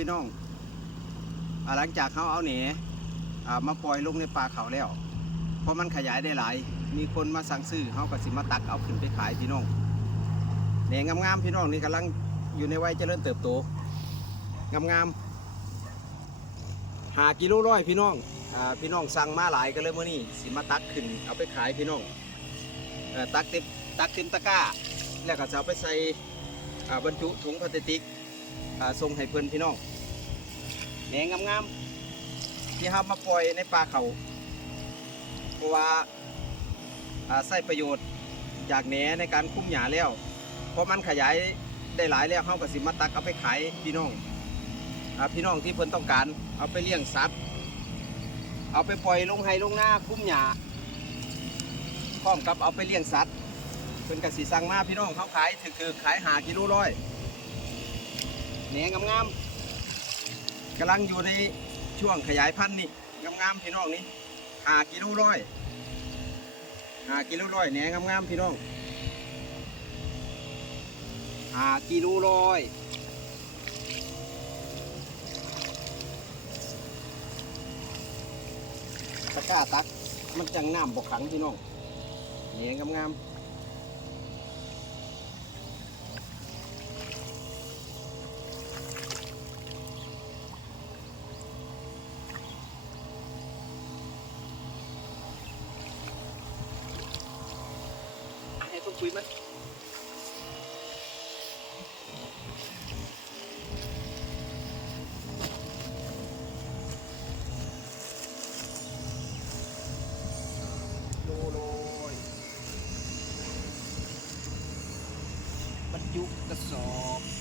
พี่น้องอหลังจากเขาเอาเหนอ่ามาปล่อยลงในป่าเขาแล้ว เพราะมันขยายได้หลาย มีคนมาสั่งซื้อเขาก็สิมาตักเอาขึ้นไปขายพี่น้องเหนงามๆพี่น้องนี่กำลังอยู่ในวัยเจริญเติบโตงามๆหากิโลร้อยพี่น้องอพี่น้องสั่งมาหลายก็เลยมื่อนี้สิมาตักขึ้นเอาไปขายพี่น้องอตักเต็มตักเต็มตะกร้า แล้วก็จะเอาไปใส่บรรจุถุงพลาสติกส่งให้เพื่อนพี่น้อง แหนงงามๆที่เรามาปล่อยในป่าเขาเพราะว่าใส่ประโยชน์จากแหนในการคุ้มหญ้าแล้วเพราะมันขยายได้หลายแล้วเขาก็สิมาตักเอาไปขายพี่น้องพี่น้องที่เพิ่นต้องการเอาไปเลี้ยงสัตว์ เอาไปปล่อยลงไห้ลงหน้าคุ้มหญ้าพร้อมกับเอาไปเลี้ยงสัตว์เป็นกสิสั่งมาพี่น้องเขาขายถือคือขายหากิโลร้อยแหนงามๆ กำลังอยู่ในช่วงขยายพันธุ์นี่งามๆพี่น้องนี่หากิโลร้อยหากิโลร้อยแหนงามๆพี่น้องหากิโลร้อยตะกร้าตักมันจังน้ำบกขังพี่น้องแหนงามๆ ให้ต้องคุ